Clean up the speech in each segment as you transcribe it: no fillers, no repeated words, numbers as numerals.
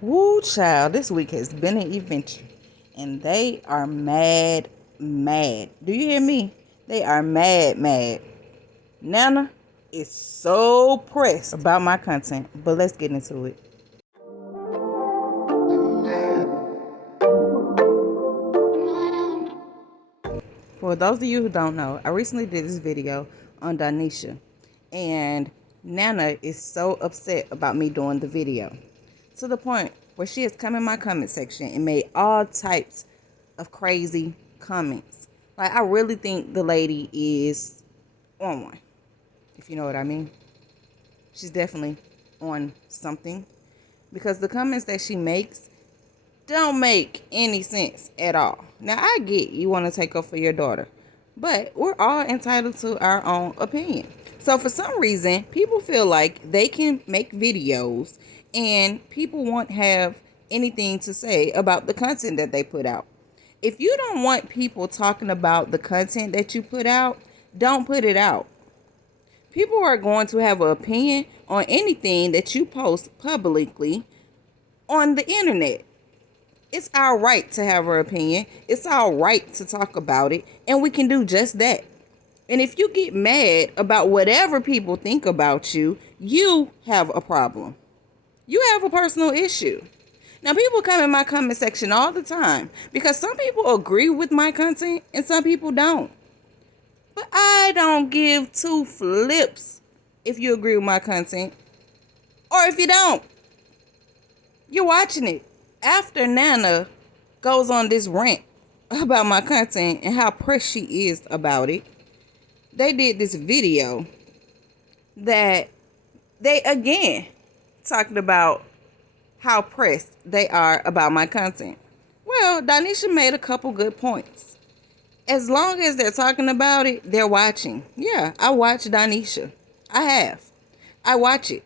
Woo, child, this week has been an adventure. And they are mad, mad. Do you hear me? They are mad, mad. NaNa is so pressed about my content, but let's get into it. For those of you who don't know, I recently did this video on Donisha, and NaNa is so upset about me doing the video to the point where she has come in my comment section and made all types of crazy comments. Like, I really think the lady is on one, if you know what I mean. She's definitely on something, because the comments that she makes don't make any sense at all. Now, I get you want to take up for your daughter, but we're all entitled to our own opinion. So for some reason, people feel like they can make videos and people won't have anything to say about the content that they put out. If you don't want people talking about the content that you put out, don't put it out. People are going to have an opinion on anything that you post publicly on the internet. It's our right to have our opinion. It's our right to talk about it, and we can do just that. And if you get mad about whatever people think about you, you have a problem. You have a personal issue. Now, people come in my comment section all the time because some people agree with my content and some people don't. But I don't give two flips if you agree with my content or if you don't. You're watching it. After NaNa goes on this rant about my content and how pressed she is about it, they did this video that they again talked about how pressed they are about my content. Well, Donisha made a couple good points. As long as they're talking about it, they're watching. Yeah, I watch Donisha. I have. I watch it.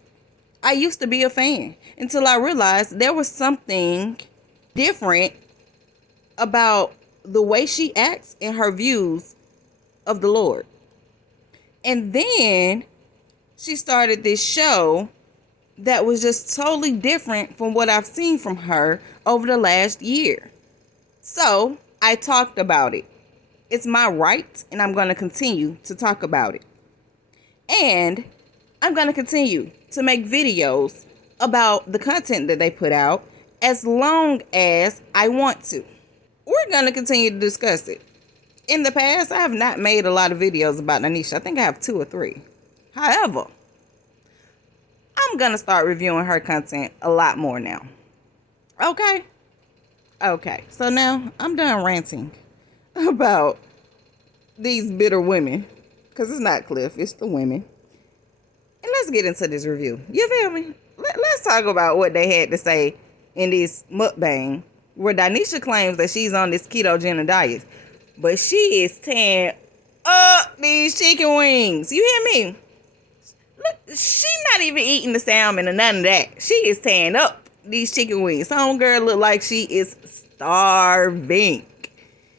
I used to be a fan until I realized there was something different about the way she acts and her views of the Lord. And then she started this show that was just totally different from what I've seen from her over the last year. So I talked about it. It's my right, and I'm going to continue to talk about it. And I'm going to continue to make videos about the content that they put out as long as I want to. We're going to continue to discuss it. In the past, I have not made a lot of videos about Donisha. I think I have 2 or 3. However, I'm going to start reviewing her content a lot more now. Okay? Okay. So now I'm done ranting about these bitter women. Because it's not Cliff, it's the women. And let's get into this review. You feel me? Let's talk about what they had to say in this mukbang, where Donisha claims that she's on this ketogenic diet, but she is tearing up these chicken wings. You hear me? Look, she not even eating the salmon or none of that. She is tearing up these chicken wings. Some girl look like she is starving.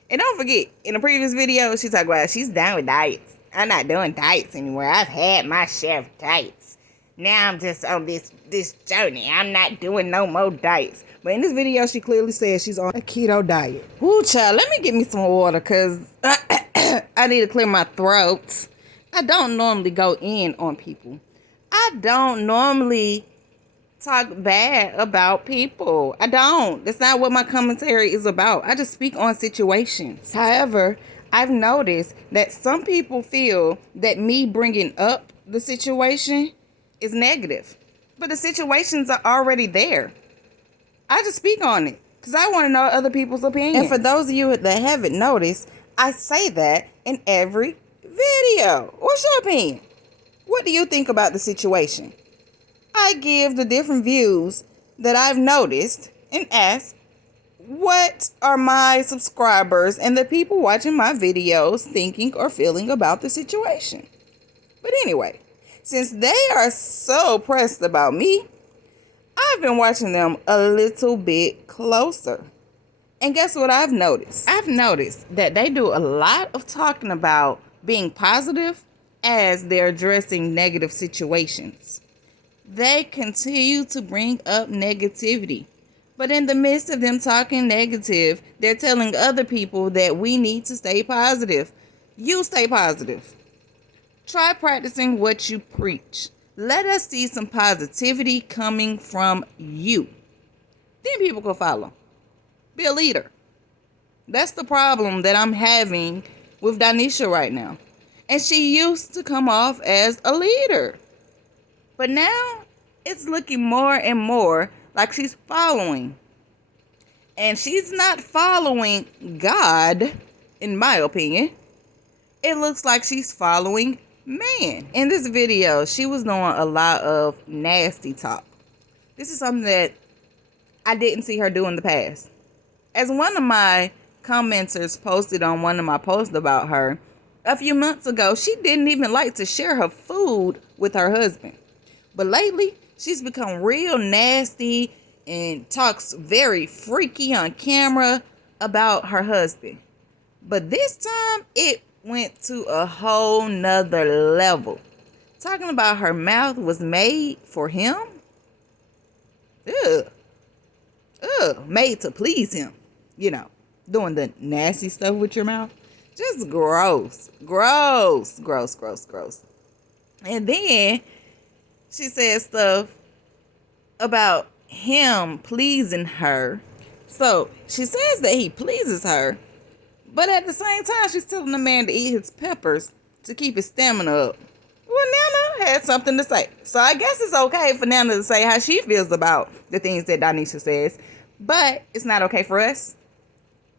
And don't forget, in the previous video, she talked about she's done with diets. I'm not doing diets anymore. I've had my share of diets. Now I'm just on this journey. I'm not doing no more diets. But in this video, she clearly says she's on a keto diet. Ooh, child, let me get me some water, because I need to clear my throat. I don't normally go in on people. I don't normally talk bad about people. I don't. That's not what my commentary is about. I just speak on situations. However, I've noticed that some people feel that me bringing up the situation is negative. But the situations are already there. I just speak on it because I want to know other people's opinions. And for those of you that haven't noticed, I say that in every video. What's your opinion? What do you think about the situation? I give the different views that I've noticed and ask, what are my subscribers and the people watching my videos thinking or feeling about the situation? But anyway, since they are so pressed about me, I've been watching them a little bit closer. And guess what I've noticed? I've noticed that they do a lot of talking about being positive as they're addressing negative situations. They continue to bring up negativity. But in the midst of them talking negative, they're telling other people that we need to stay positive. You stay positive. Try practicing what you preach. Let us see some positivity coming from you. Then people can follow. Be a leader. That's the problem that I'm having with Donisha right now. And she used to come off as a leader. But now it's looking more and more like she's following. And she's not following God, in my opinion. It looks like she's following man. In this video, she was doing a lot of nasty talk. This is something that I didn't see her do in the past. As one of my commenters posted on one of my posts about her, a few months ago, she didn't even like to share her food with her husband. But lately, she's become real nasty and talks very freaky on camera about her husband. But this time, it went to a whole nother level. Talking about her mouth was made for him. Ugh. Made to please him. You know, doing the nasty stuff with your mouth. Just gross. Gross. Gross, gross, gross. And then she said stuff about him pleasing her. So she says that he pleases her, but at the same time, she's telling the man to eat his peppers to keep his stamina up. Well, NaNa had something to say. So I guess it's okay for NaNa to say how she feels about the things that Donisha says, but it's not okay for us.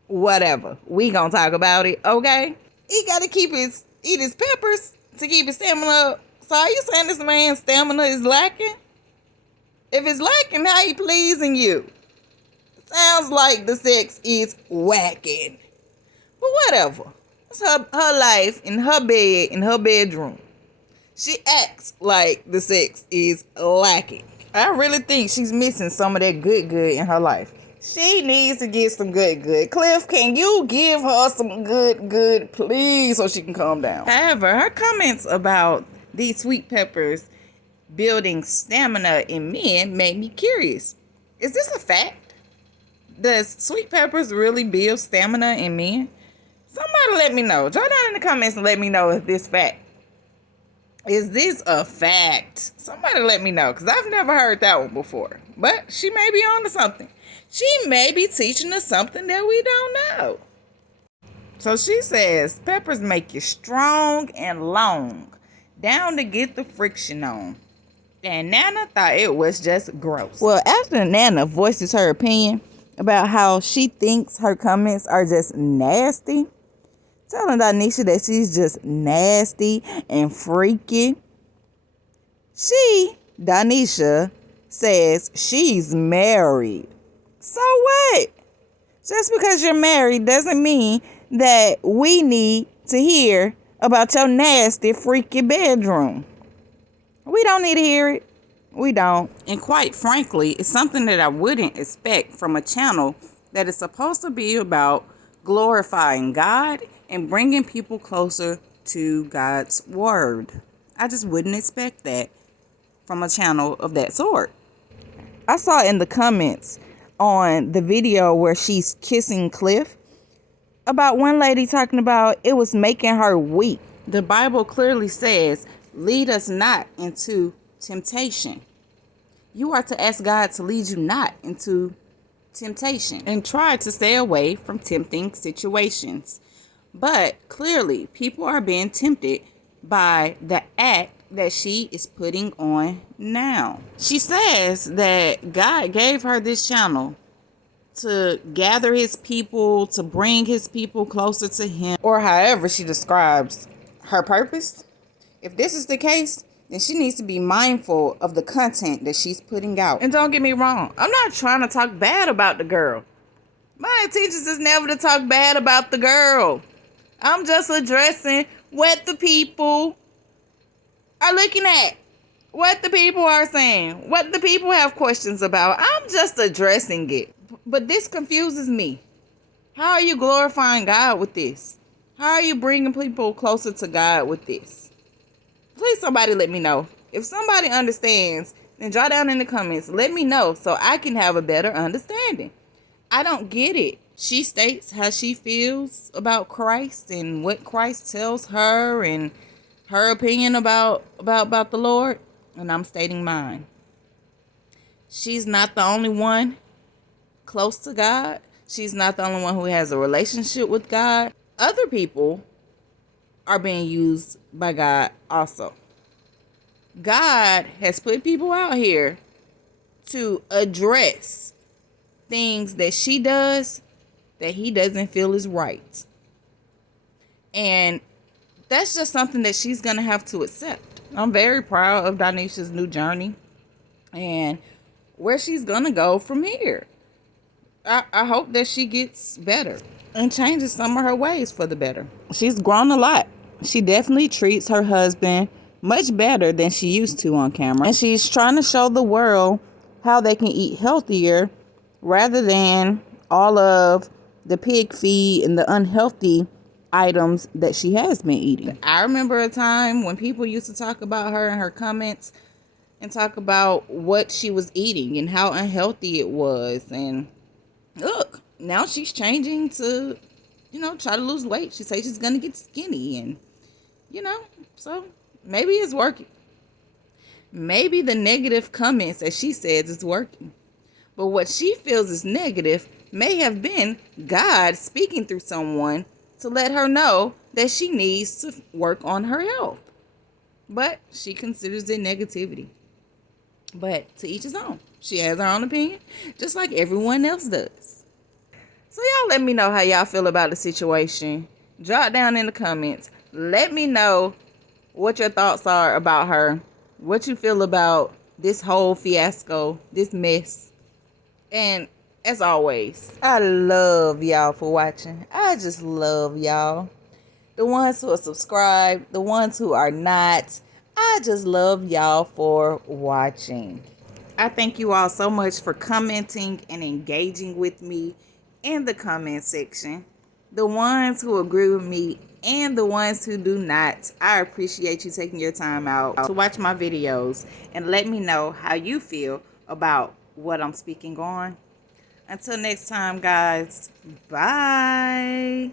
Whatever. We gonna talk about it, okay? He gotta eat his peppers to keep his stamina up. So are you saying this man's stamina is lacking? If it's lacking, how he pleasing you? Sounds like the sex is whacking. But whatever. It's her life in her bed, in her bedroom. She acts like the sex is lacking. I really think she's missing some of that good in her life. She needs to get some good. Cliff, can you give her some good, please, so she can calm down? However, her comments about these sweet peppers building stamina in men made me curious. Is this a fact? Does sweet peppers really build stamina in men? Somebody let me know. Drop down in the comments and let me know if this fact. Is this a fact? Somebody let me know, because I've never heard that one before. But she may be on to something. She may be teaching us something that we don't know. So she says, peppers make you strong and long, down to get the friction on. And NaNa thought it was just gross. Well, after NaNa voices her opinion about how she thinks her comments are just nasty, telling Donisha that she's just nasty and freaky, Donisha, says she's married. So what? Just because you're married doesn't mean that we need to hear about your nasty, freaky bedroom. We don't need to hear it. We don't. And quite frankly, it's something that I wouldn't expect from a channel that is supposed to be about glorifying God and bringing people closer to God's word. I just wouldn't expect that from a channel of that sort. I saw in the comments on the video where she's kissing Cliff about one lady talking about it was making her weak. The Bible clearly says, lead us not into temptation. You are to ask God to lead you not into temptation and try to stay away from tempting situations. But clearly, people are being tempted by the act that she is putting on now. She says that God gave her this channel to gather his people, to bring his people closer to him, or however she describes her purpose. If this is the case, then she needs to be mindful of the content that she's putting out. And don't get me wrong, I'm not trying to talk bad about the girl. My intentions is never to talk bad about the girl. I'm just addressing what the people are looking at, what the people are saying, what the people have questions about. I'm just addressing it. But this confuses me. How are you glorifying God with this? How are you bringing people closer to God with this? Please, somebody let me know. If somebody understands And draw down in the comments. Let me know so I can have a better understanding. I don't get it. She states how she feels about Christ and what Christ tells her and her opinion about the Lord, and I'm stating mine. She's not the only one close to God. She's not the only one who has a relationship with God. Other people are being used by God also. God has put people out here to address things that she does that he doesn't feel is right. And that's just something that she's going to have to accept. I'm very proud of Donisha's new journey and where she's going to go from here. I hope that she gets better and changes some of her ways for the better. She's grown a lot. She definitely treats her husband much better than she used to on camera. And she's trying to show the world how they can eat healthier rather than all of the pig feed and the unhealthy items that she has been eating. I remember a time when people used to talk about her in her comments and talk about what she was eating and how unhealthy it was. And look, now she's changing to, try to lose weight. She says she's going to get skinny and, so maybe it's working. Maybe the negative comments, as she says, is working. But what she feels is negative may have been God speaking through someone to let her know that she needs to work on her health. But she considers it negativity. But to each his own. She has her own opinion, just like everyone else does. So y'all let me know how y'all feel about the situation. Drop down in the comments. Let me know what your thoughts are about her. What you feel about this whole fiasco, this mess. And as always, I love y'all for watching. I just love y'all. The ones who are subscribed, the ones who are not. I just love y'all for watching. I thank you all so much for commenting and engaging with me in the comment section. The ones who agree with me and the ones who do not, I appreciate you taking your time out to watch my videos and let me know how you feel about what I'm speaking on. Until next time, guys, bye.